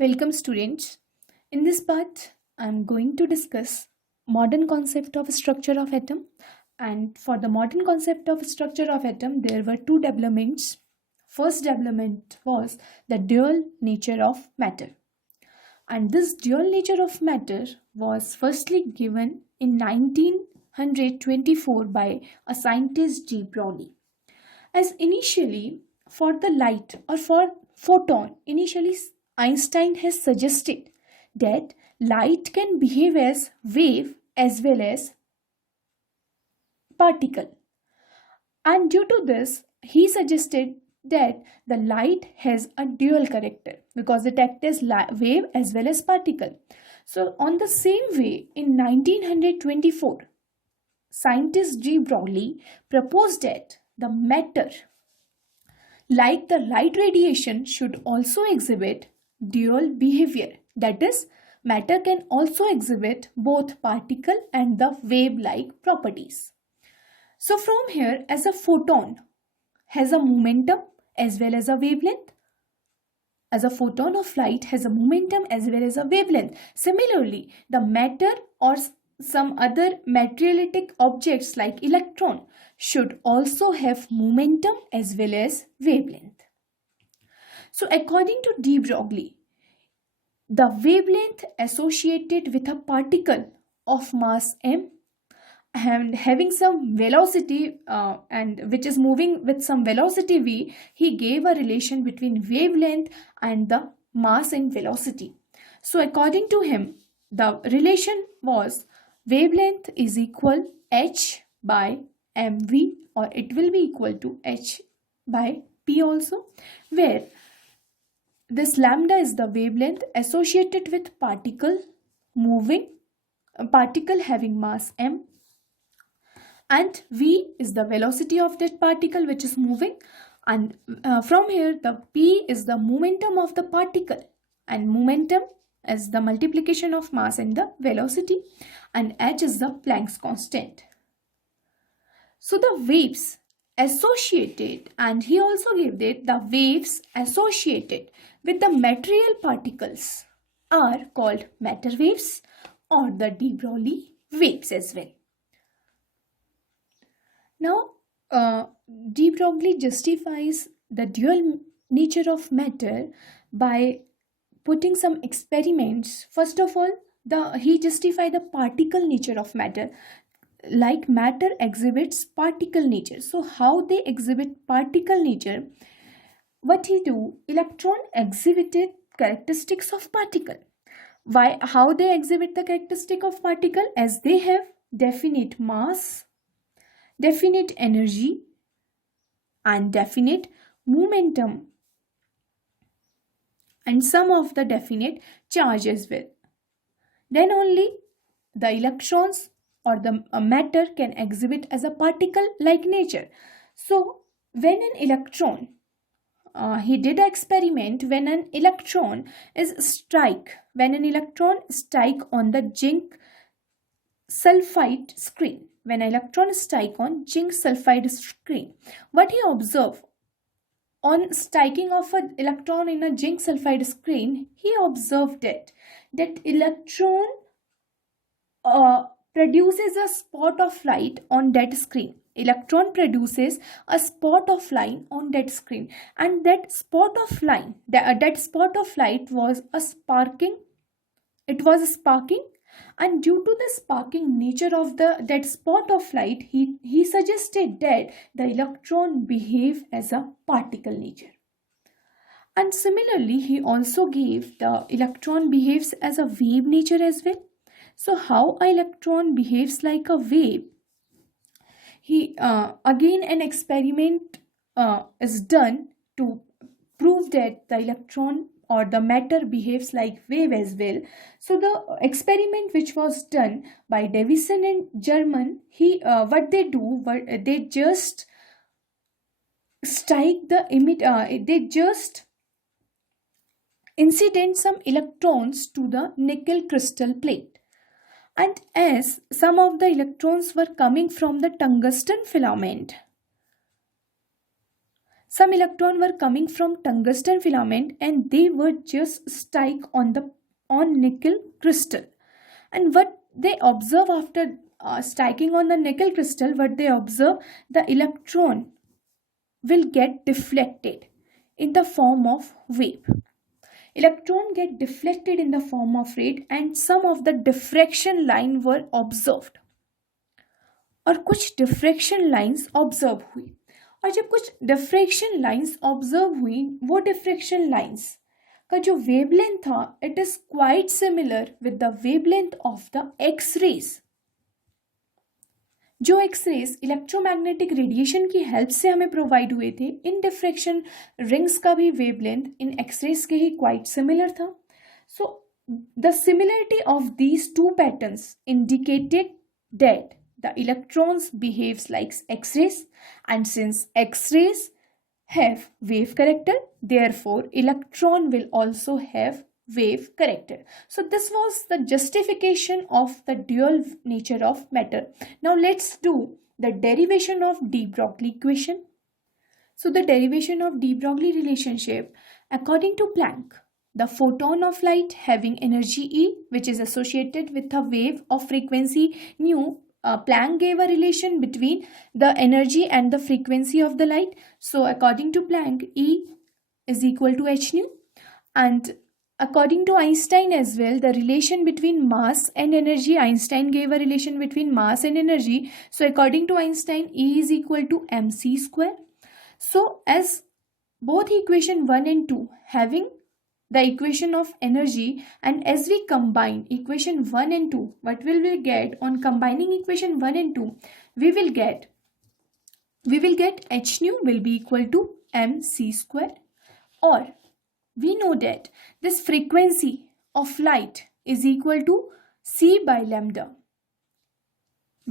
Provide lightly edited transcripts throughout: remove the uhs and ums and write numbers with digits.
Welcome students. In this part, I'm going to discuss modern concept of structure of atom. And for the modern concept of structure of atom, there were two developments. First development was the dual nature of matter. And this dual nature of matter was firstly given in 1924 by a scientist G. Brownie. As initially, for the light or for photon, initially Einstein has suggested that light can behave as wave as well as particle. And due to this, he suggested that the light has a dual character because it acts as wave as well as particle. So, on the same way, in 1924, scientist G. Broglie proposed that the matter, like the light radiation, should also exhibit dual behavior. That is, matter can also exhibit both particle and the wave-like properties. So from here, as a photon has a momentum as well as a wavelength, as a photon of light has a momentum as well as a wavelength. Similarly, the matter or some other materialistic objects like electron should also have momentum as well as wavelength. So according to de Broglie, the wavelength associated with a particle of mass m and having some velocity and which is moving with some velocity v, he gave a relation between wavelength and the mass and velocity. So according to him, the relation was wavelength is equal h by mv, or it will be equal to h by p also, where this lambda is the wavelength associated with particle moving, a particle having mass m, and v is the velocity of that particle which is moving, and from here the p is the momentum of the particle, and momentum is the multiplication of mass and the velocity, and h is the Planck's constant. So the waves associated, and he also gave that the waves associated with the material particles are called matter waves or the de Broglie waves as well. Now, de Broglie justifies the dual nature of matter by putting some experiments. First of all, he justified the particle nature of matter. Like matter exhibits particle nature. So how they exhibit particle nature? What he do? Electron exhibited characteristics of particle. Why? How they exhibit the characteristic of particle? As they have definite mass, definite energy, and definite momentum, and some of the definite charge as well. Then only the electrons or the matter can exhibit as a particle like nature. So when an electron, he did an experiment when an electron strike on the zinc sulfide screen. When an electron strike on zinc sulfide screen, what he observed on striking of an electron in a zinc sulfide screen, he observed that electron produces a spot of light on that screen. Electron produces a spot of light on that screen, and that spot of light, that spot of light was a sparking. It was sparking, and due to the sparking nature of that spot of light, he suggested that the electron behave as a particle nature. And similarly, he also gave the electron behaves as a wave nature as well. So how an electron behaves like a wave? He again an experiment is done to prove that the electron or the matter behaves like wave as well. So the experiment which was done by Davison and German, what they do, they just strike the they just incident some electrons to the nickel crystal plate. And as some of the electrons were coming from the tungsten filament, Some electron were coming from tungsten filament and they were just stuck on nickel crystal. And what they observe after striking on the nickel crystal, what they observe, the electron will get deflected in the form of wave. Electron get deflected in the form of rate and some of the diffraction line were observed. और कुछ diffraction lines observe हुई, और जब कुछ diffraction lines observe हुई, वो diffraction lines का जो वेवलेंथ था it is quite similar with the wavelength of the X rays. जो एक्स रेज इलेक्ट्रोमैग्नेटिक रेडिएशन की हेल्प से हमें प्रोवाइड हुए थे, इन डिफ्रैक्शन रिंग्स का भी वेवलेंथ इन एक्स रेज के ही क्वाइट सिमिलर था. So the similarity of these two patterns indicated that the electrons behaves like X-rays, and since X-rays have wave character, therefore electron will also have wave character. So this was the justification of the dual nature of matter. Now let's do the derivation of de Broglie equation. So the derivation of de Broglie relationship according to Planck, the photon of light having energy E, which is associated with a wave of frequency nu. Planck gave a relation between the energy and the frequency of the light. So according to Planck, E is equal to h nu, and according to Einstein as well, the relation between mass and energy, Einstein gave a relation between mass and energy. So according to Einstein, E is equal to mc square. So as both equation 1 and 2 having the equation of energy, and as we combine equation 1 and 2, what will we get on combining equation 1 and 2? We will get h nu will be equal to mc square, or we know that this frequency of light is equal to c by lambda,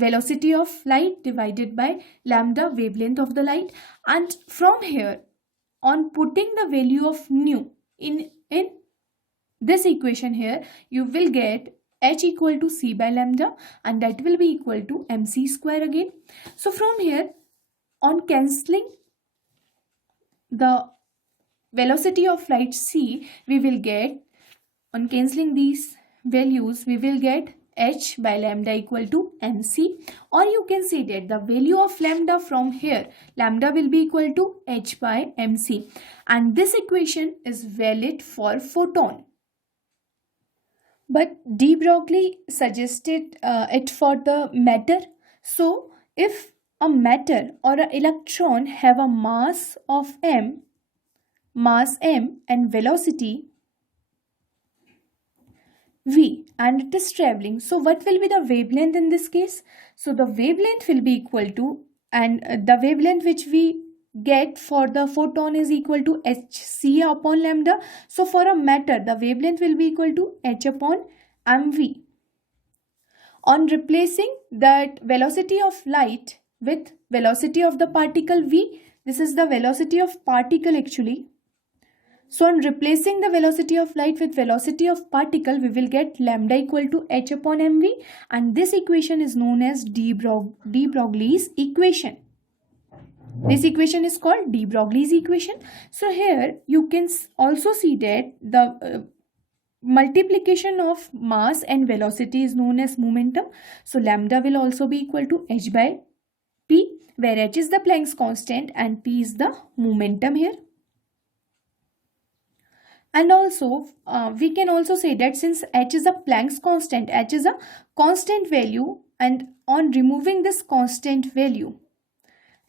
velocity of light divided by lambda, wavelength of the light. And from here on, putting the value of nu in this equation here, you will get h equal to c by lambda, and that will be equal to mc square again. So from here on, cancelling the velocity of light c, we will get, on cancelling these values, we will get h by lambda equal to mc, or you can say that the value of lambda from here, lambda will be equal to h by mc, and this equation is valid for photon. But de Broglie suggested it for the matter. So if a matter or an electron have a mass m and velocity v, and it is traveling, so what will be the wavelength in this case? So the wavelength will be equal to, and the wavelength which we get for the photon is equal to hc upon lambda. So for a matter, the wavelength will be equal to h upon mv. On replacing that velocity of light with velocity of the particle v, this is the velocity of particle actually. So on replacing the velocity of light with velocity of particle, we will get lambda equal to h upon mv, and this equation is known as de Broglie's equation. This equation is called de Broglie's equation. So here you can also see that the multiplication of mass and velocity is known as momentum. So lambda will also be equal to h by p, where h is the Planck's constant and p is the momentum here. And also we can also say that since h is a Planck's constant, h is a constant value, and on removing this constant value,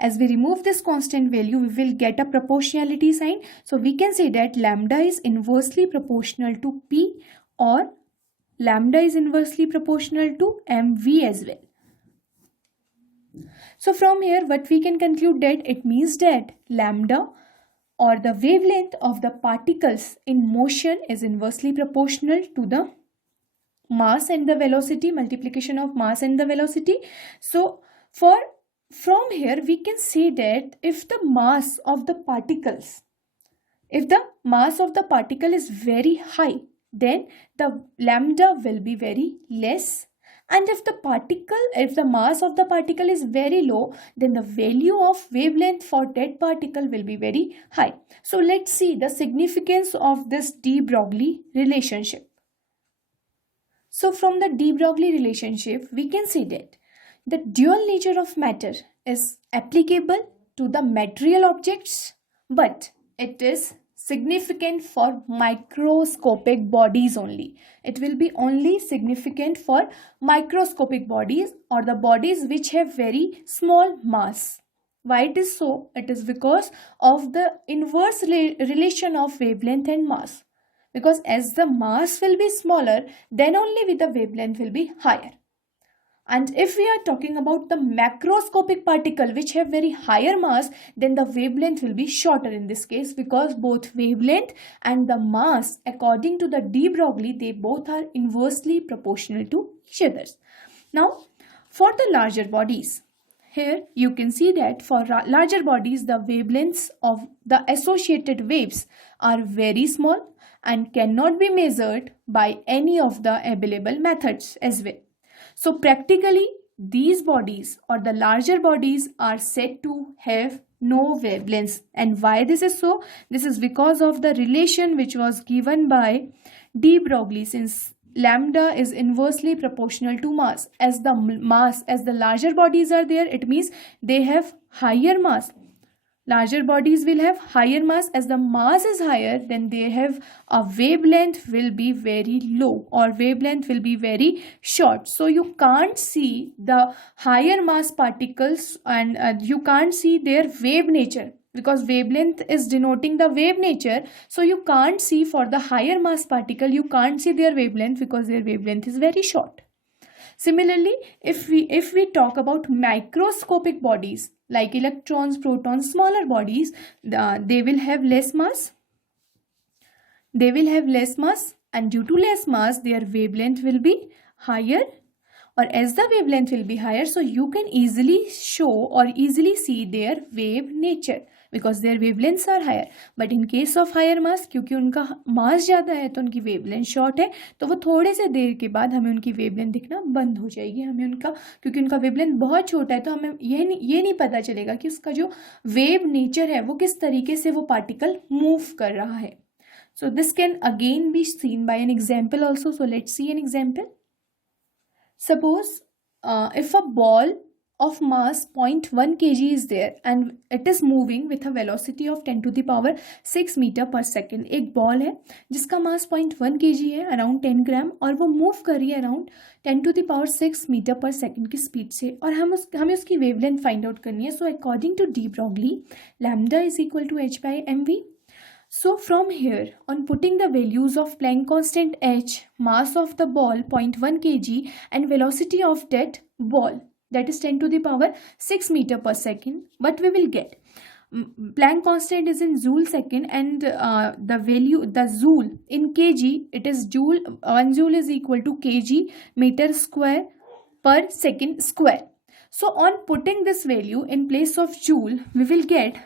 as we remove this constant value, we will get a proportionality sign. So we can say that lambda is inversely proportional to p, or lambda is inversely proportional to mv as well. So from here, what we can conclude, that it means that lambda, or the wavelength of the particles in motion, is inversely proportional to the mass and the velocity, multiplication of mass and the velocity. So from here we can say that if the mass of the particle is very high, then the lambda will be very less, And if the mass of the particle is very low, then the value of wavelength for that particle will be very high. So let's see the significance of this de Broglie relationship. So from the de Broglie relationship, we can see that the dual nature of matter is applicable to the material objects, but it is significant for microscopic bodies only. It will be only significant for microscopic bodies or the bodies which have very small mass. Why it is so? It is because of the inverse relation of wavelength and mass. Because as the mass will be smaller, then only the wavelength will be higher. And if we are talking about the macroscopic particle which have very higher mass, then the wavelength will be shorter in this case, because both wavelength and the mass, according to the de Broglie, they both are inversely proportional to each other. Now, for the larger bodies, here you can see that for larger bodies, the wavelengths of the associated waves are very small and cannot be measured by any of the available methods as well. So practically, these bodies or the larger bodies are said to have no wavelengths. And why this is so? This is because of the relation which was given by de Broglie, since lambda is inversely proportional to mass. As the larger bodies are there, it means they have higher mass. Larger bodies will have higher mass. As the mass is higher, then they have a wavelength will be very low or wavelength will be very short. So you can't see the higher mass particles and you can't see their wave nature, because wavelength is denoting the wave nature. So you can't see for the higher mass particle, you can't see their wavelength because their wavelength is very short. Similarly, if we talk about microscopic bodies like electrons, protons, smaller bodies, they will have less mass. They will have less mass, and due to less mass, their wavelength will be higher. Or as the wavelength will be higher, so you can easily show or easily see their wave nature, because their wavelengths are higher. But in case of higher mass, क्योंकि उनका मास ज़्यादा है तो उनकी wavelength short है, तो वो थोड़े से देर के बाद हमें उनकी वेवलेंथ दिखना बंद हो जाएगी. हमें उनका, क्योंकि उनका वेवलेंथ बहुत छोटा है, तो हमें ये नहीं पता चलेगा कि उसका जो वेव नेचर है वो किस तरीके से वो पार्टिकल मूव कर रहा है. So this can again be seen by an example also. So let's see an example. Suppose if a ball of mass 0.1 kg is there and it is moving with a velocity of 10 to the power 6 meter per second. एक ball है जिसका मास 0.1 kg है, around 10 ग्राम, और वो move कर रही है around 10 to the power 6 metre per second की स्पीड से, और हमें उसकी वेवलेंथ फाइंड आउट करनी है. So according to de Broglie, lambda is equal to h by mv. So from here, on putting the values of Planck constant h, mass of the ball 0.1 kg and velocity of that ball, that is 10 to the power 6 meter per second, what we will get? Planck constant is in joule second, and the joule in kg, it is joule. 1 joule is equal to kg meter square per second square. So on putting this value in place of joule, we will get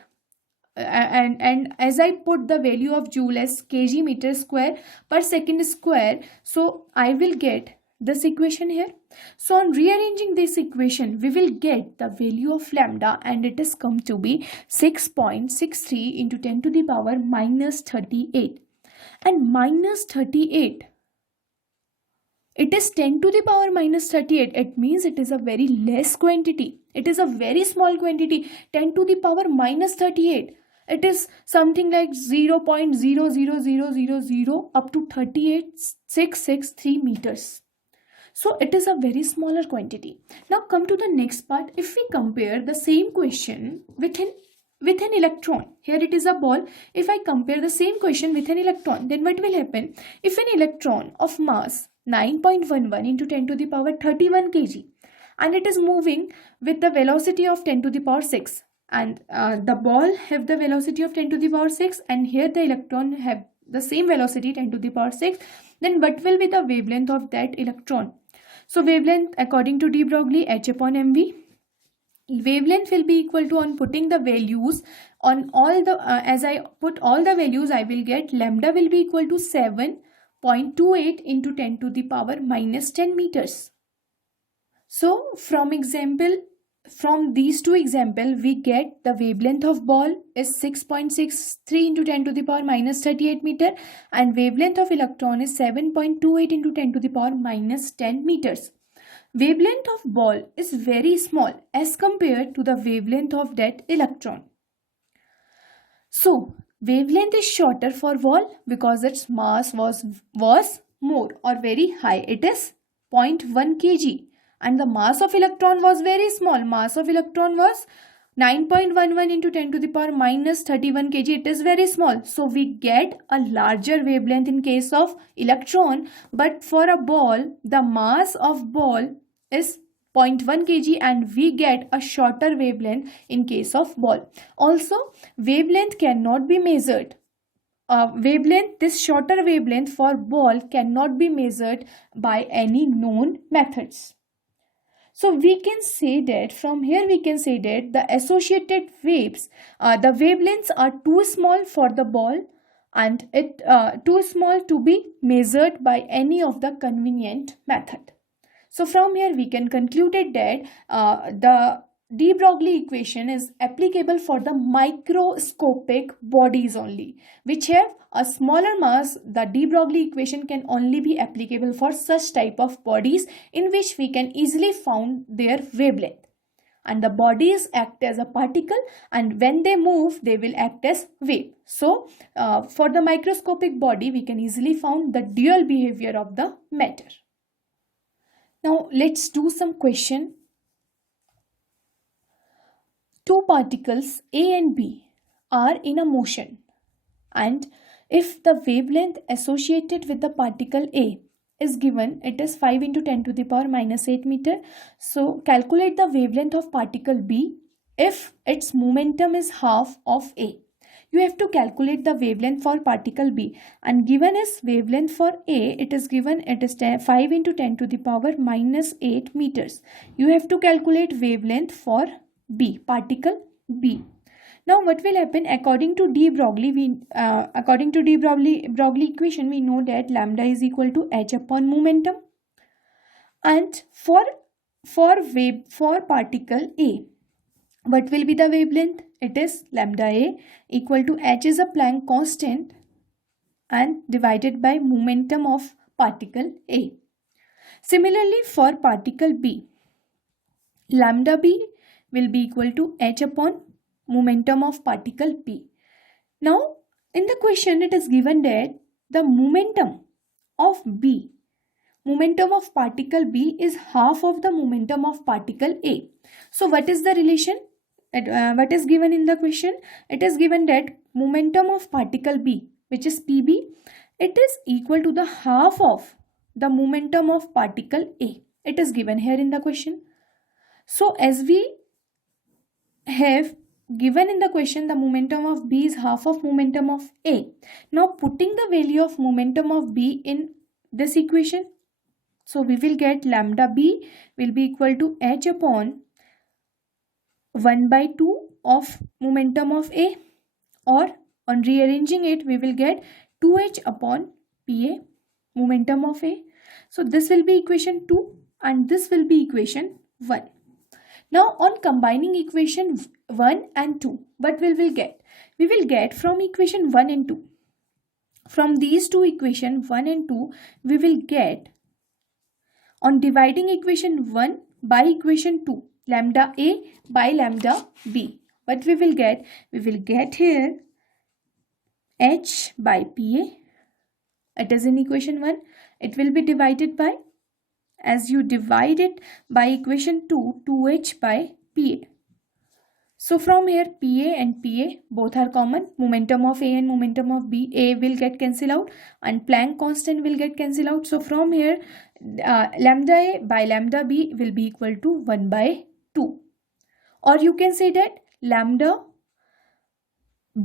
and as I put the value of joule as kg meter square per second square, so I will get this equation here. So on rearranging this equation, we will get the value of lambda, and it is come to be 6.63 into 10 to the power minus 38. And minus 38, it is 10 to the power minus 38. It means it is a very less quantity. It is a very small quantity. 10 to the power minus 38. It is something like 0.00000 up to 38,663 meters. So it is a very smaller quantity. Now come to the next part. If we compare the same question with an electron, here it is a ball. If I compare the same question with an electron, then what will happen? If an electron of mass 9.11 into 10 to the power 31 kg, and it is moving with the velocity of 10 to the power 6, and the ball have the velocity of 10 to the power 6, and here the electron have the same velocity 10 to the power 6, then what will be the wavelength of that electron? So wavelength according to de Broglie, h upon mv. Wavelength will be equal to, on putting the values on all the as I put all the values, I will get lambda will be equal to 7.28 into 10 to the power minus 10 meters. So from these two example, we get the wavelength of ball is 6.63 into 10 to the power minus 38 meter, and wavelength of electron is 7.28 into 10 to the power minus 10 meters. Wavelength of ball is very small as compared to the wavelength of that electron. So wavelength is shorter for ball because its mass was more or very high. It is 0.1 kg, and the mass of electron was very small. Mass of electron was 9.11 into 10 to the power minus 31 kg. It is very small. So we get a larger wavelength in case of electron, but for a ball, the mass of ball is 0.1 kg and we get a shorter wavelength in case of ball. Also, wavelength cannot be measured. This shorter wavelength for ball cannot be measured by any known methods. So we can say that from here we can say that the associated waves, the wavelengths are too small for the ball and it too small to be measured by any of the convenient method. So from here we can conclude that the de Broglie equation is applicable for the microscopic bodies only, which have a smaller mass. The de Broglie equation can only be applicable for such type of bodies in which we can easily find their wavelength. And the bodies act as a particle, and when they move, they will act as wave. So, for the microscopic body, we can easily find the dual behavior of the matter. Now, let's do some question. Two particles A and B are in a motion, and if the wavelength associated with the particle A is given, it is 5 into 10 to the power minus 8 meter. So calculate the wavelength of particle B if its momentum is half of A. You have to calculate the wavelength for particle B, and given is wavelength for A, it is given it is 5 into 10 to the power minus 8 meters. You have to calculate wavelength for B, particle B. Now what will happen according to de Broglie? According to de Broglie equation, we know that lambda is equal to h upon momentum, and for particle A, what will be the wavelength? It is lambda A equal to h is a Planck constant and divided by momentum of particle A. Similarly, for particle B, lambda B will be equal to h upon momentum of particle B. Now, in the question, it is given that the momentum of particle B is half of the momentum of particle A. So, what is the relation? What is given in the question? It is given that momentum of particle B, which is PB, it is equal to the half of the momentum of particle A. It is given here in the question. So, as we have given in the question, the momentum of B is half of momentum of A. Now putting the value of momentum of B in this equation, so we will get lambda B will be equal to h upon 1 by 2 of momentum of A, or on rearranging it we will get 2h upon PA, momentum of A. So this will be equation 2 and this will be equation 1. Now on combining equation 1 and 2, what will we get? We will get from equation 1 and 2. From these two equations 1 and 2, we will get, on dividing equation 1 by equation 2, lambda A by lambda B. What we will get? We will get here h by PA. It is in equation 1. It will be divided by, as you divide it by equation 2, 2h by PA. So from here PA and PA both are common. Momentum of A and momentum of B, A will get cancelled out and Planck constant will get cancelled out. So from here lambda A by lambda B will be equal to 1 by 2. Or you can say that lambda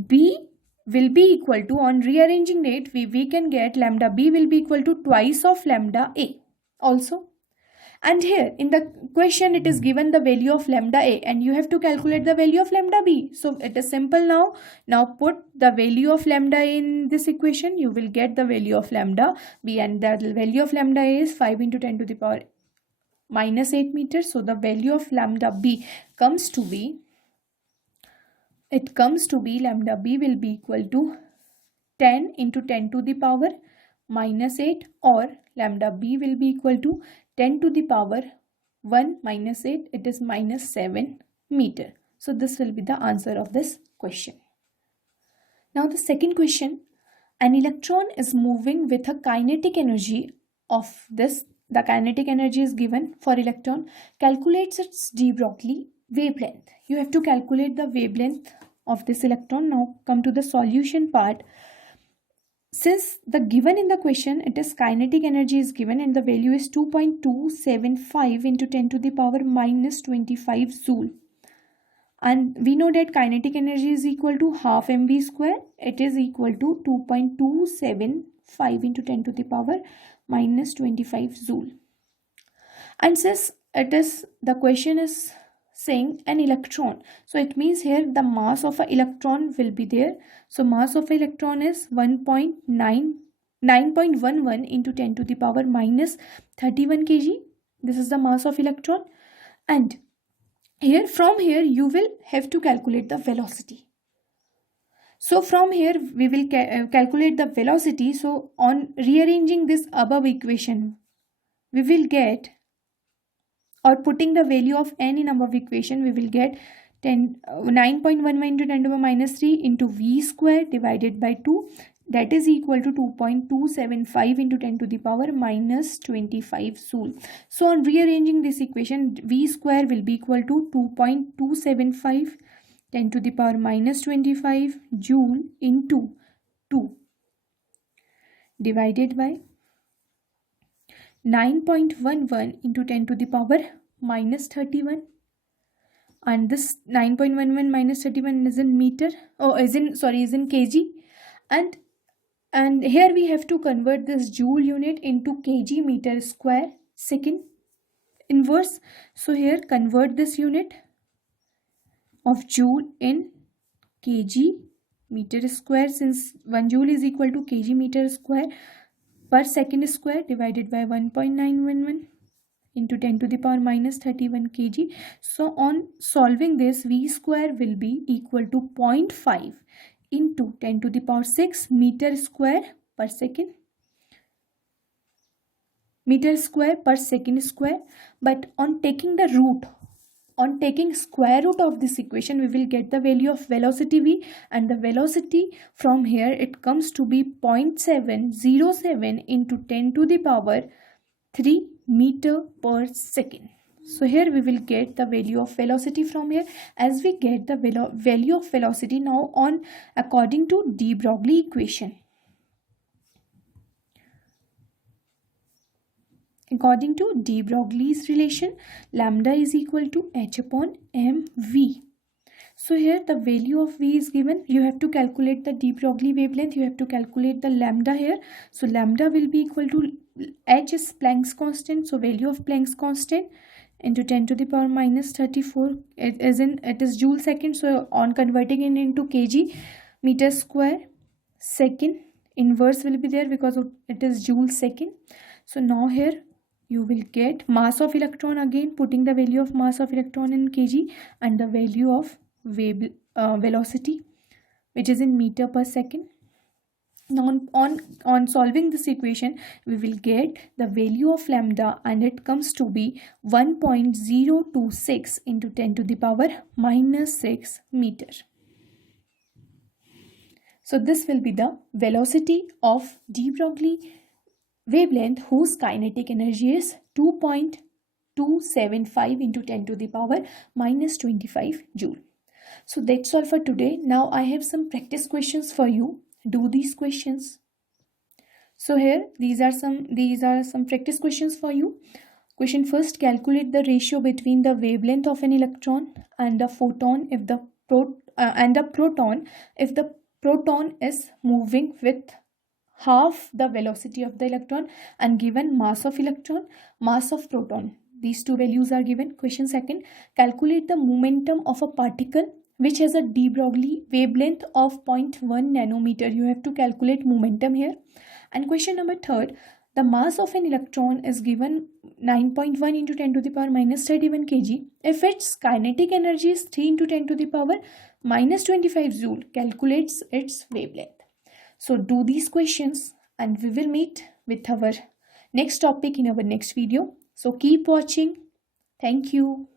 B will be equal to, on rearranging it, we can get lambda B will be equal to twice of lambda A also. And here in the question it is given the value of lambda A and you have to calculate the value of lambda B. So it is simple now. Now put the value of lambda A in this equation. You will get the value of lambda B, and the value of lambda A is 5 into 10 to the power minus 8 meters. So the value of lambda b comes to be, lambda b will be equal to 10 into 10 to the power minus 8, or lambda b will be equal to 10 to the power 1 minus 8, it is minus 7 meter. So this will be the answer of this question. Now the second question, an electron is moving with a kinetic energy of this, the kinetic energy is given for electron, calculates its de Broglie wavelength. You have to calculate the wavelength of this electron. Now come to the solution part. Since the given in the question, it is kinetic energy is given and the value is 2.275 into 10 to the power minus 25 joule. And we know that kinetic energy is equal to half mv square. It is equal to 2.275 into 10 to the power minus 25 joule. And since it is, the question is saying an electron, so it means here the mass of an electron will be there. So mass of electron is 9.11 into 10 to the power minus 31 kg. This is the mass of electron. And here, from here you will have to calculate the velocity. So from here we will calculate the velocity. So on rearranging this above equation, we will get, or putting the value of n in above equation, we will get 9.11 into 10 to the minus 3 into v square divided by 2, that is equal to 2.275 into 10 to the power minus 25 joule. So on rearranging this equation, v square will be equal to 2.275 10 to the power minus 25 joule into 2 divided by 9.11 into 10 to the power minus 31, and this 9.11 minus 31 is in meter, is in kg, and here we have to convert this joule unit into kg meter square second inverse. So here convert this unit of joule in kg meter square, since 1 joule is equal to kg meter square per second square divided by 1.911 into 10 to the power minus 31 kg. So on solving this, v square will be equal to 0.5 into 10 to the power 6 meter square per second, meter square per second square. But on taking the root, on taking square root of this equation, we will get the value of velocity v, and the velocity from here it comes to be 0.707 into 10 to the power 3 meter per second. So here we will get the value of velocity from here. As we get the value of velocity now on according to de Broglie equation. According to de Broglie's relation, lambda is equal to h upon mv. So here the value of v is given. You have to calculate the de Broglie wavelength. You have to calculate the lambda here. So lambda will be equal to, h is Planck's constant. So value of Planck's constant into 10 to the power minus 34. It is joule second. So on converting it into kg meter square second, inverse will be there because it is joule second. So now here you will get mass of electron, again putting the value of mass of electron in kg, and the value of velocity, which is in meter per second. Now on solving this equation, we will get the value of lambda, and it comes to be 1.026 into 10 to the power minus 6 meter. So this will be the velocity of de Broglie wavelength whose kinetic energy is 2.275 into 10 to the power minus 25 joule. So that's all for today. Now I have some practice questions for you. Do these questions. So here these are some practice questions for you. Question first, calculate the ratio between the wavelength of an electron and the photon if the proton if the proton is moving with half the velocity of the electron, and given mass of electron, mass of proton. These two values are given. Question second, calculate the momentum of a particle which has a de Broglie wavelength of 0.1 nanometer. You have to calculate momentum here. And question number third, the mass of an electron is given 9.1 into 10 to the power minus 31 kg. If its kinetic energy is 3 into 10 to the power minus 25 joule, calculates its wavelength. So do these questions and we will meet with our next topic in our next video. So keep watching. Thank you.